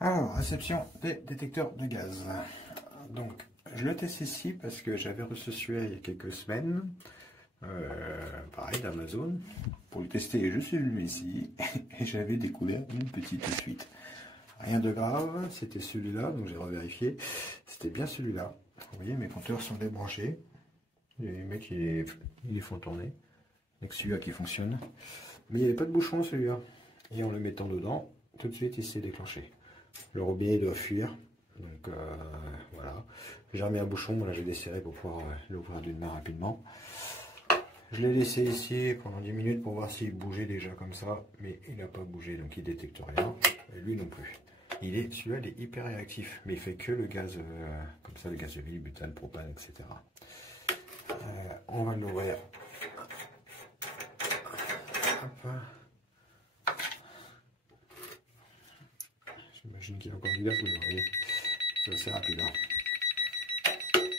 Alors, réception des détecteurs de gaz. Donc, je le teste ici parce que j'avais reçu celui-là il y a quelques semaines. Pareil d'Amazon. Pour le tester, je suis venu ici et j'avais découvert une petite fuite. Rien de grave, c'était celui-là, donc j'ai revérifié. C'était bien celui-là. Vous voyez, mes compteurs sont débranchés. Les mecs, ils les font tourner. Donc celui-là qui fonctionne. Mais il n'y avait pas de bouchon celui-là. Et en le mettant dedans, tout de suite, il s'est déclenché. Le robinet doit fuir. Donc voilà. J'ai remis un bouchon, voilà, j'ai desserré pour pouvoir l'ouvrir d'une main rapidement. Je l'ai laissé ici pendant 10 minutes pour voir s'il bougeait déjà comme ça. Mais il n'a pas bougé, donc il détecte rien. Et lui non plus. Celui-là, il est hyper réactif. Mais il fait que le gaz, comme ça, le gaz de vie, butane, propane, etc. On va l'ouvrir. J'imagine qu'il y a encore du gaz, vous voyez. C'est assez rapide. Hein.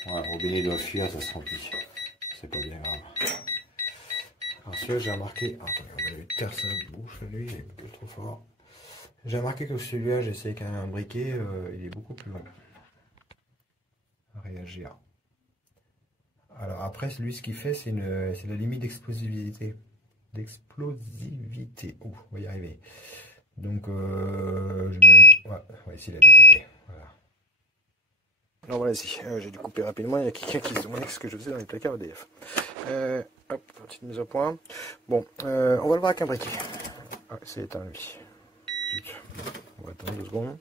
Voilà, le robinet doit fuir, ça se remplit. C'est pas bien grave. Alors celui-là, j'ai remarqué... Attendez, on va lui taire sa bouche, lui, il est un peu trop fort. J'ai remarqué que celui-là, j'essaie qu'un un briquet, il est beaucoup plus long à réagir. Alors après, lui, ce qu'il fait, c'est la limite d'explosivité. Oh, on va y arriver. Donc, on va essayer de la détecter. Voilà. Alors voilà, ici, j'ai dû couper rapidement. Il y a quelqu'un qui se demandait ce que je faisais dans les placards EDF. Hop, petite mise au point. Bon, on va le voir avec un briquet. Ah, c'est éteint lui. Zut. On va attendre 2 secondes.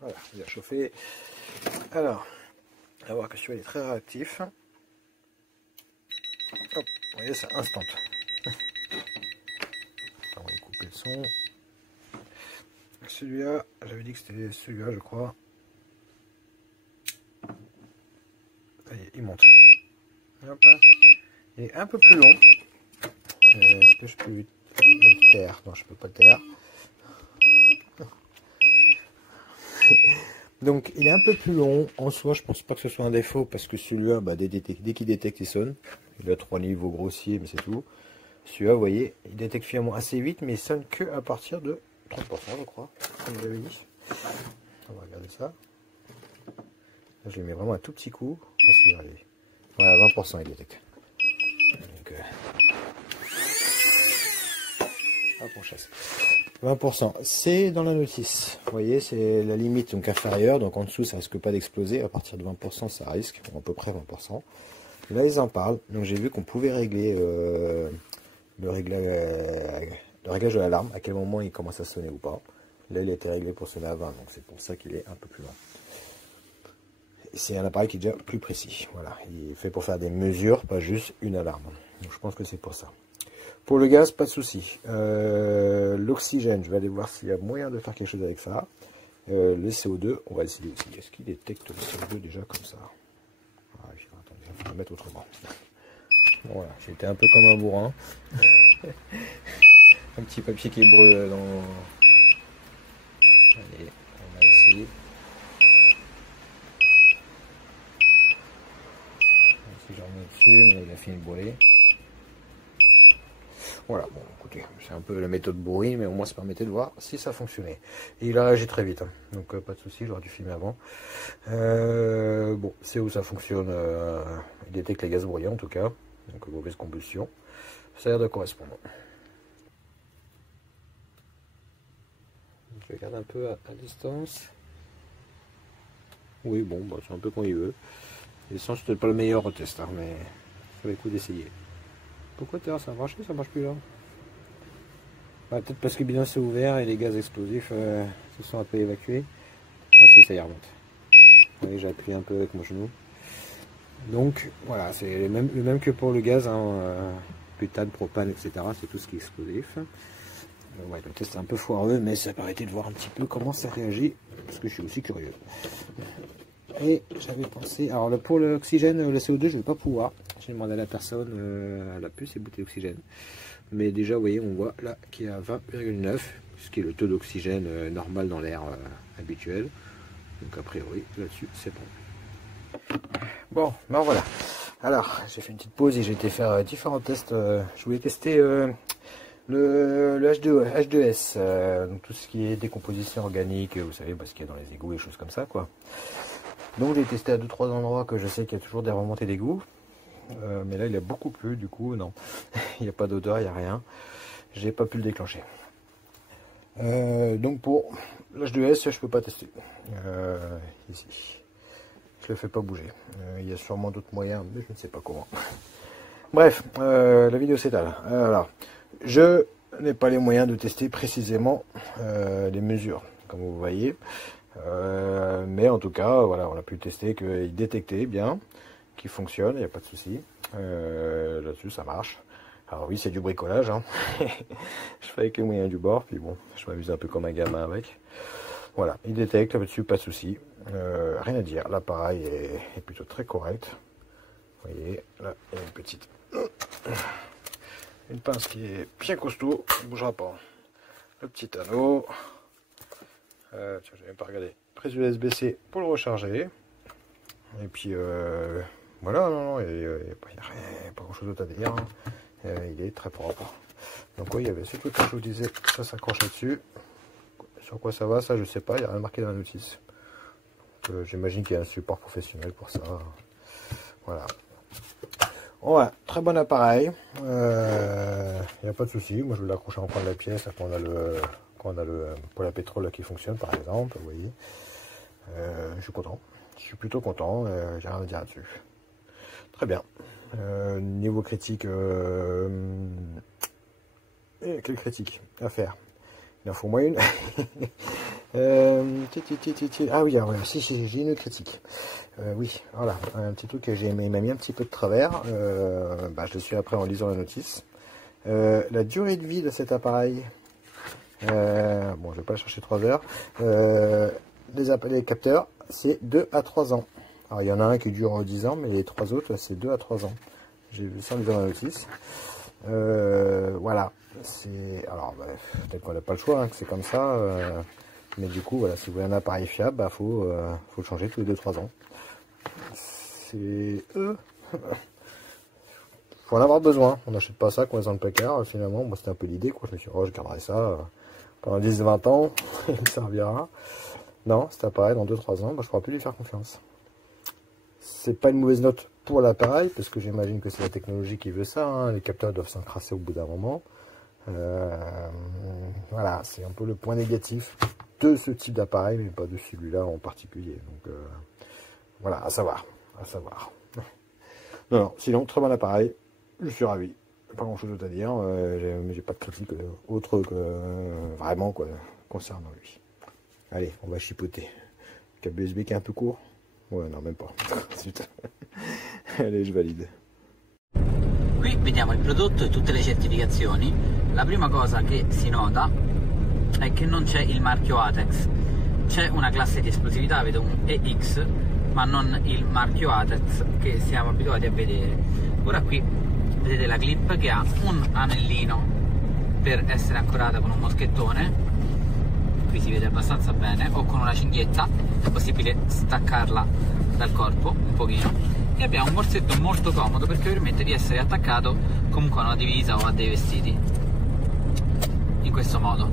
Voilà, il a chauffé. Alors, on va voir que celui-là est très réactif. Hop, vous voyez, c'est instant. On va couper le son. Celui-là, j'avais dit que c'était celui-là, je crois. Ça y est, il monte. Hop. Il est un peu plus long. Est-ce que je peux le taire? Non, je peux pas le taire. Donc, il est un peu plus long. En soi, je pense pas que ce soit un défaut parce que celui-là, bah, dès qu'il détecte, il sonne. Il a 3 niveaux grossiers, mais c'est tout. Celui-là, vous voyez, il détecte finalement assez vite, mais il sonne que à partir de 30%, je crois, comme j'avais dit. On va regarder ça. Là, je lui mets vraiment un tout petit coup. Ah, si, allez. Voilà, 20% il détecte. Donc, hop, on chasse. 20%, c'est dans la notice. Vous voyez, c'est la limite donc inférieure. Donc en dessous, ça risque pas d'exploser. À partir de 20%, ça risque. Bon, à peu près 20%. Et là, ils en parlent. Donc j'ai vu qu'on pouvait régler le réglage de l'alarme, à quel moment il commence à sonner ou pas. Là, il a été réglé pour sonner à 20, donc c'est pour ça qu'il est un peu plus long. C'est un appareil qui est déjà plus précis. Voilà, il est fait pour faire des mesures, pas juste une alarme. Donc je pense que c'est pour ça. Pour le gaz, pas de souci. L'oxygène, je vais aller voir s'il y a moyen de faire quelque chose avec ça. Le CO2, on va essayer aussi. Est-ce qu'il détecte le CO2 déjà comme ça? Attendez, il faut le mettre autrement. Bon, voilà, j'ai été un peu comme un bourrin. Un petit papier qui brûle dans... Allez, on va essayer. Si je remets dessus, mais il a fini de brûler. Voilà, bon, écoutez, c'est un peu la méthode bourrine, mais au moins ça permettait de voir si ça fonctionnait. Et il a réagi très vite, hein. Donc pas de souci, j'aurais dû filmer avant. Bon, c'est où ça fonctionne. Il détecte les gaz bruyants en tout cas, donc mauvaise combustion. Ça a l'air de correspondre. Je regarde un peu à distance. Oui, bon, bah, c'est un peu quand il veut. L'essence, c'est peut-être pas le meilleur au test, hein, mais ça vaut le coup d'essayer. Pourquoi ça a marché, ça marche plus là? Ouais, peut-être parce que le bidon s'est ouvert et les gaz explosifs se sont un peu évacués. Ah si, ça y remonte. Oui, j'ai appuyé un peu avec mon genou. Donc voilà, c'est le même que pour le gaz, hein, butane, propane, etc. C'est tout ce qui est explosif. Ouais, le test est un peu foireux, mais ça permettait de voir un petit peu comment ça réagit, parce que je suis aussi curieux. Et j'avais pensé, alors pour l'oxygène, le CO2, je ne vais pas pouvoir. J'ai demandé à la personne, elle a plus ses bouteilles d'oxygène. Mais déjà, vous voyez, on voit là qu'il est à 20,9, ce qui est le taux d'oxygène normal dans l'air habituel. Donc a priori, là-dessus, c'est bon. Bon, ben voilà. Alors, j'ai fait une petite pause et j'ai été faire différents tests. Je voulais tester Le H2S, donc tout ce qui est décomposition organique, vous savez, parce qu'il y a dans les égouts et choses comme ça, quoi. Donc j'ai testé à 2-3 endroits que je sais qu'il y a toujours des remontées d'égouts, mais là il y a beaucoup plus, du coup non, il n'y a pas d'odeur, il n'y a rien, j'ai pas pu le déclencher. Donc pour l'H2S, je peux pas tester. Ici, je le fais pas bouger. Il y a sûrement d'autres moyens, mais je ne sais pas comment. Bref, la vidéo s'étale. Alors, je n'ai pas les moyens de tester précisément les mesures, comme vous voyez. Mais en tout cas, voilà, on a pu tester qu'il détectait bien, qu'il fonctionne, il n'y a pas de souci. Là-dessus, ça marche. Alors oui, c'est du bricolage, hein. Je fais avec les moyens du bord, puis bon, je m'amuse un peu comme un gamin avec. Voilà, il détecte là-dessus, pas de souci. Rien à dire, l'appareil est plutôt très correct. Vous voyez, là, il y a une pince qui est bien costaud, ne bougera pas. Le petit anneau. Tiens, je n'ai même pas regardé. Prise USB-C pour le recharger. Et puis voilà, non, il n'y a pas grand chose d'autre à dire. Il est très propre. Donc oui, il y avait ce truc que je vous disais, ça s'accroche là-dessus. Sur quoi ça va, ça je sais pas, il n'y a rien marqué dans la notice. J'imagine qu'il y a un support professionnel pour ça. Voilà. Ouais, très bon appareil. Il n'y a pas de souci. Moi je vais l'accrocher en coin de la pièce quand on a le poêle à pétrole qui fonctionne par exemple. Vous voyez. Je suis content. Je suis plutôt content. J'ai rien à dire là-dessus. Très bien. Niveau critique, quelle critique à faire? Il en faut moins une. Ah oui, si, j'ai une critique. Oui, voilà, un petit truc que m'a mis un petit peu de travers. Je le suis après en lisant la notice. La durée de vie de cet appareil, bon, je vais pas chercher 3 heures. Les capteurs, c'est 2 à 3 ans. Alors, il y en a un qui dure 10 ans, mais les 3 autres, c'est 2 à 3 ans. J'ai vu ça en lisant la notice. Voilà. Alors, peut-être qu'on n'a pas le choix, hein, que c'est comme ça. Mais du coup, voilà, si vous voulez un appareil fiable, faut le changer tous les 2-3 ans. C'est... faut en avoir besoin. On n'achète pas ça qu'on laisse dans le placard. Finalement, moi, c'était un peu l'idée, quoi. Je me suis dit, oh, je garderai ça pendant 10-20 ans. Il me servira. Non, cet appareil, dans 2-3 ans, je ne pourrai plus lui faire confiance. C'est pas une mauvaise note pour l'appareil, parce que j'imagine que c'est la technologie qui veut ça, hein. Les capteurs doivent s'encrasser au bout d'un moment. Voilà, c'est un peu le point négatif de ce type d'appareil, mais pas de celui-là en particulier. Donc voilà, à savoir. Non, sinon, très bon appareil, je suis ravi. Pas grand chose d'autre à dire, mais j'ai pas de critique autre que vraiment quoi concernant lui. Allez, on va chipoter. Câble USB qui est un peu court. Ouais, non, même pas. Allez, je valide. Qui vediamo il prodotto e tutte le certificazioni. La prima cosa che si nota è che non c'è il marchio ATEX. C'è una classe di esplosività, vedo un EX, ma non il marchio ATEX che siamo abituati a vedere. Ora qui vedete la clip che ha un anellino per essere ancorata con un moschettone. Qui si vede abbastanza bene, o con una cinghietta, è possibile staccarla dal corpo un pochino, e abbiamo un morsetto molto comodo perché permette di essere attaccato comunque a una divisa o a dei vestiti, in questo modo,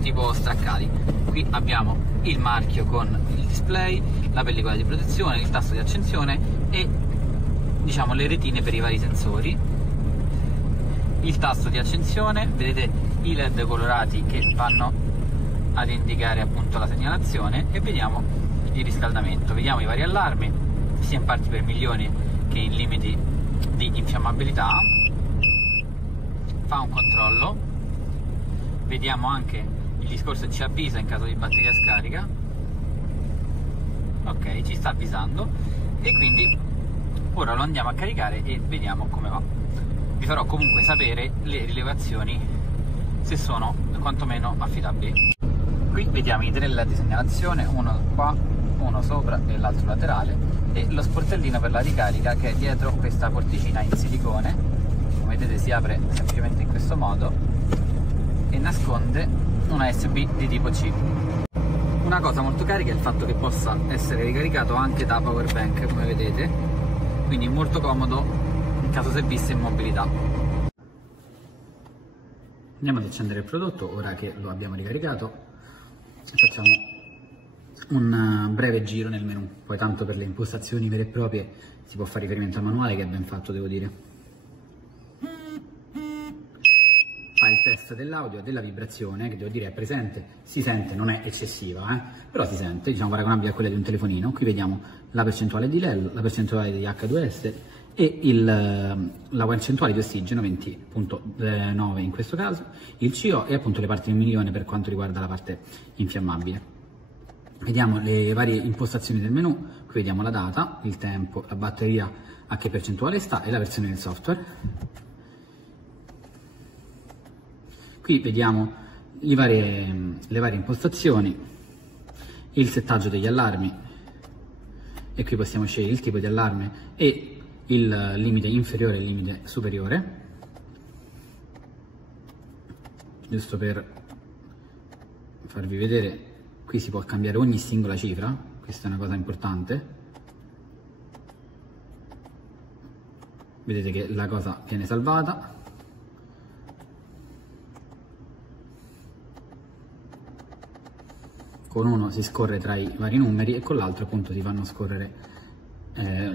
tipo straccati. Qui abbiamo il marchio con il display, la pellicola di protezione, il tasto di accensione e diciamo le retine per i vari sensori, il tasto di accensione, vedete i LED colorati che vanno ad indicare appunto la segnalazione, e vediamo il riscaldamento, vediamo i vari allarmi sia in parti per milioni che in limiti di infiammabilità. Fa un controllo, vediamo anche il discorso ci avvisa in caso di batteria scarica. Ok, ci sta avvisando, e quindi ora lo andiamo a caricare e vediamo come va. Vi farò comunque sapere le rilevazioni, se sono quantomeno affidabili. Qui vediamo i 3 LED di segnalazione, uno qua, uno sopra e l'altro laterale, e lo sportellino per la ricarica che è dietro questa porticina in silicone. Come vedete si apre semplicemente in questo modo e nasconde una USB di tipo C. Una cosa molto carica è il fatto che possa essere ricaricato anche da power bank, come vedete, quindi molto comodo in caso servizio in mobilità. Andiamo ad accendere il prodotto, ora che lo abbiamo ricaricato, e facciamo un breve giro nel menu. Poi tanto per le impostazioni vere e proprie si può fare riferimento al manuale, che è ben fatto, devo dire. Fa il test dell'audio e della vibrazione, che devo dire è presente, si sente, non è eccessiva, però si sente, diciamo paragonabile a quella di un telefonino. Qui vediamo la percentuale di LEL, la percentuale di H2S e la percentuale di ossigeno, 20.9 in questo caso, il CO e appunto le parti del milione per quanto riguarda la parte infiammabile. Vediamo le varie impostazioni del menu, qui vediamo la data, il tempo, la batteria, a che percentuale sta e la versione del software. Qui vediamo le varie impostazioni, il settaggio degli allarmi, e qui possiamo scegliere il tipo di allarme e il limite inferiore e il limite superiore, giusto per farvi vedere. Qui si può cambiare ogni singola cifra, questa è una cosa importante. Vedete che la cosa viene salvata. Con uno si scorre tra i vari numeri e con l'altro appunto si fanno scorrere,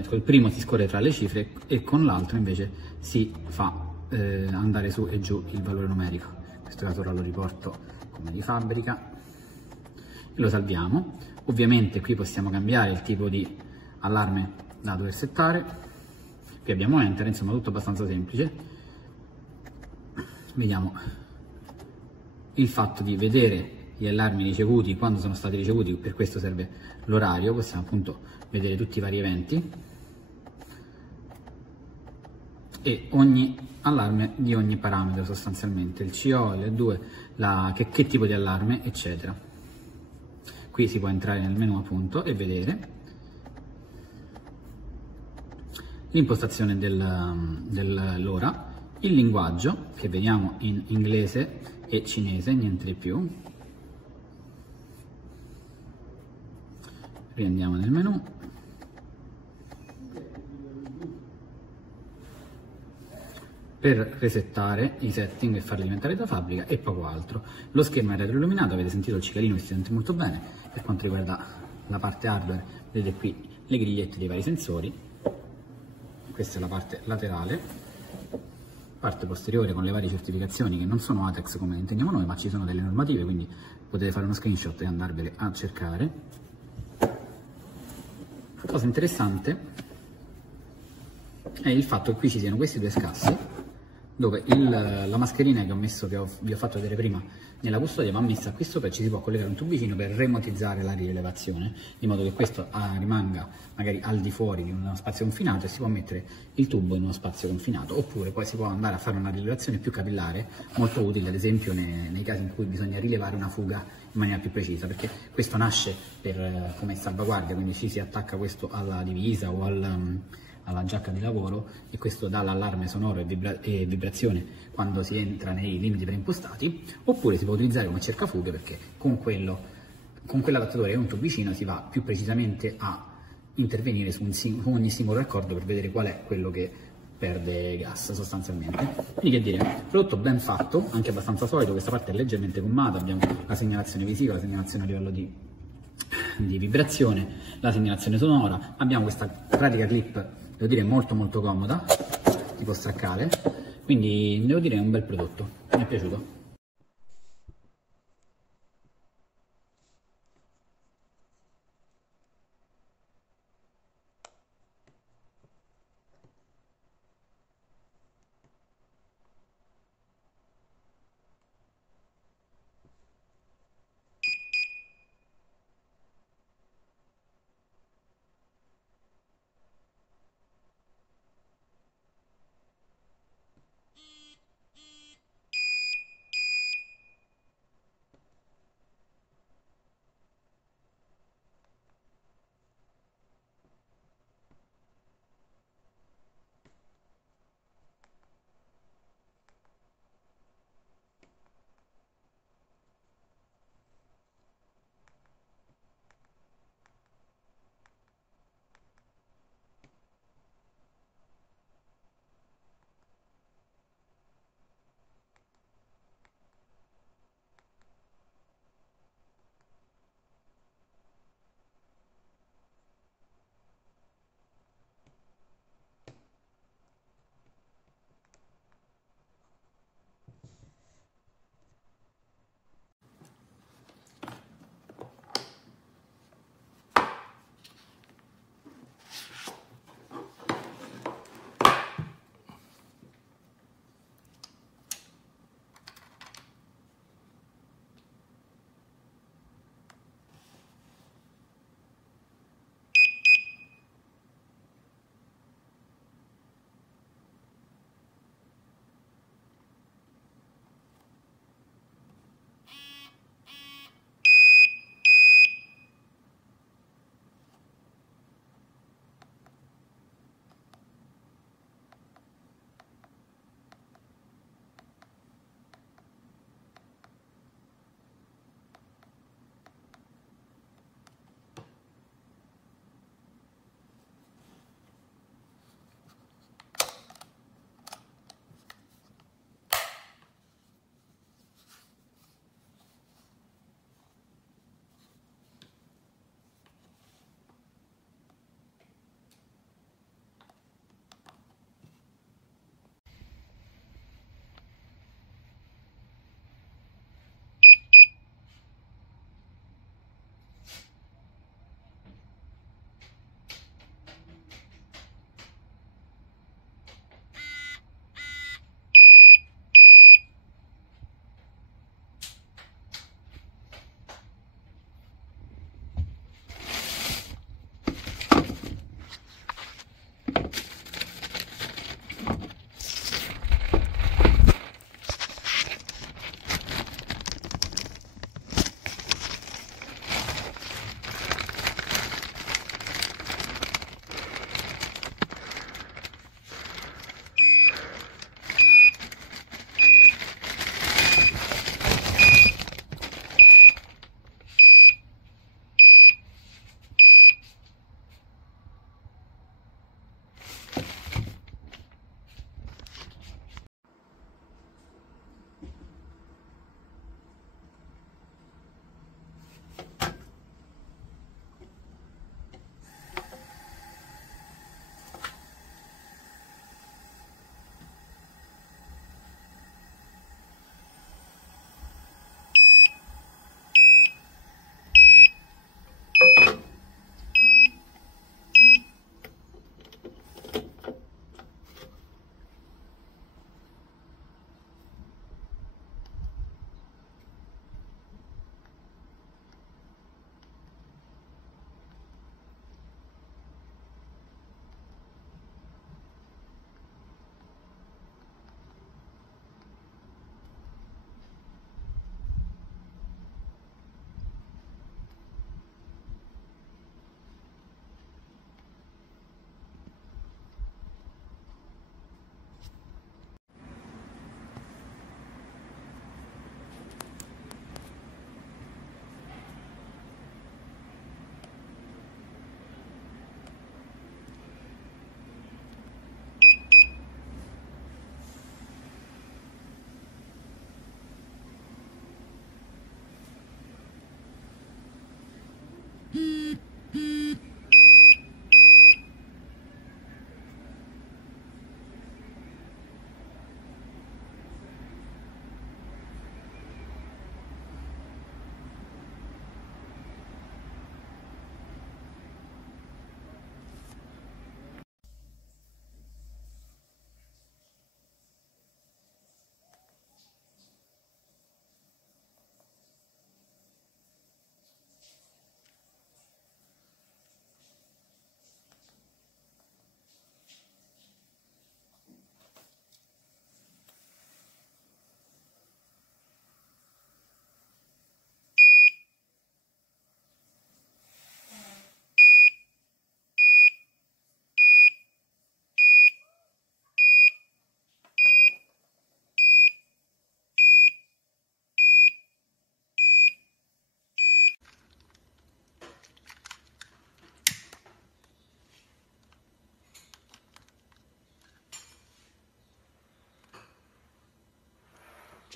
col primo si scorre tra le cifre e con l'altro invece si fa andare su e giù il valore numerico. In questo caso ora lo riporto come di fabbrica e lo salviamo. Ovviamente qui possiamo cambiare il tipo di allarme da dover settare, qui abbiamo enter, insomma tutto abbastanza semplice. Vediamo il fatto di vedere gli allarmi ricevuti, quando sono stati ricevuti, per questo serve l'orario, possiamo appunto vedere tutti i vari eventi e ogni allarme di ogni parametro sostanzialmente, il CO, l'E2, che tipo di allarme, eccetera. Qui si può entrare nel menu appunto e vedere l'impostazione dell'ora, il linguaggio che vediamo in inglese e cinese, niente di più. Riandiamo nel menu, per resettare i setting e farli diventare da fabbrica e poco altro. Lo schermo è retroilluminato, avete sentito il cicalino che si sente molto bene. Per quanto riguarda la parte hardware, vedete qui le grigliette dei vari sensori. Questa è la parte laterale, parte posteriore con le varie certificazioni che non sono ATEX come intendiamo noi, ma ci sono delle normative, quindi potete fare uno screenshot e andarvele a cercare. Cosa interessante è il fatto che qui ci siano questi due scassi dove la mascherina che vi ho fatto vedere prima nella custodia va messa qui sopra e ci si può collegare un tubicino per remotizzare la rilevazione, di modo che questo rimanga magari al di fuori di uno spazio confinato e si può mettere il tubo in uno spazio confinato, oppure poi si può andare a fare una rilevazione più capillare, molto utile ad esempio nei casi in cui bisogna rilevare una fuga in maniera più precisa, perché questo nasce come salvaguardia, quindi si attacca questo alla divisa o alla giacca di lavoro e questo dà l'allarme sonoro e vibrazione quando si entra nei limiti preimpostati, oppure si può utilizzare come cercafughe, perché con quell'adattatore e un tubicino si va più precisamente a intervenire su ogni singolo raccordo per vedere qual è quello che perde gas sostanzialmente. Quindi che dire, prodotto ben fatto, anche abbastanza solido, questa parte è leggermente gommata, abbiamo la segnalazione visiva, la segnalazione a livello di vibrazione, la segnalazione sonora, abbiamo questa pratica clip, devo dire molto molto comoda, tipo straccale, quindi devo dire è un bel prodotto, mi è piaciuto.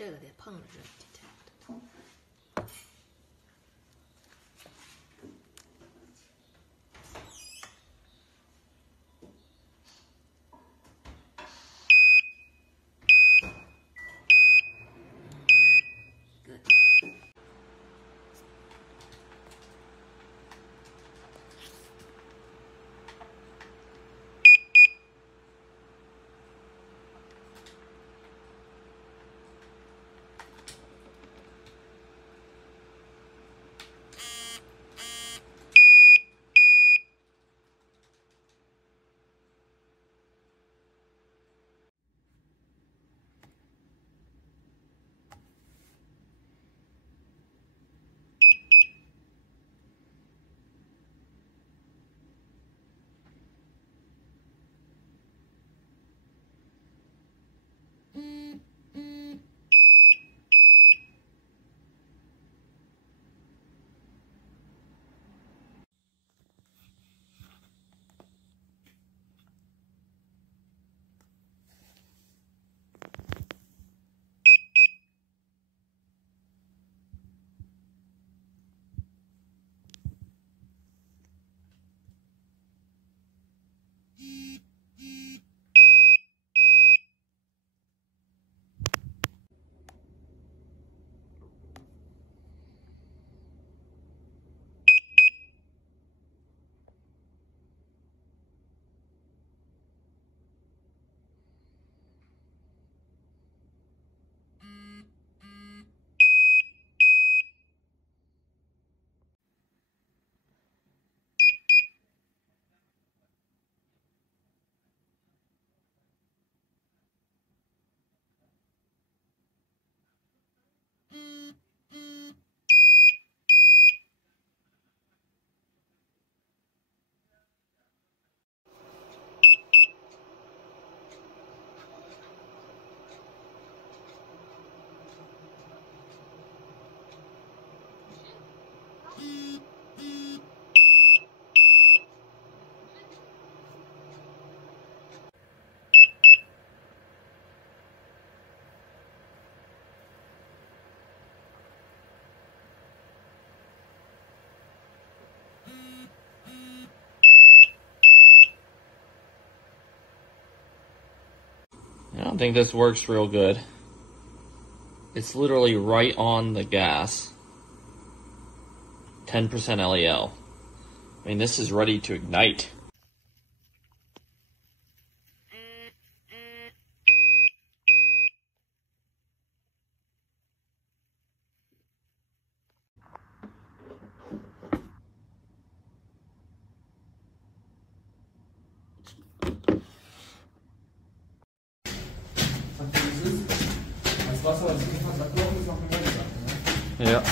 这个得碰着这 detect。Good. I don't think this works real good. It's literally right on the gas. 10% LEL. I mean, this is ready to ignite. Das Wasser, das Wasser, das Wasser, das Wasser, das Wasser, das Wasser, Ja.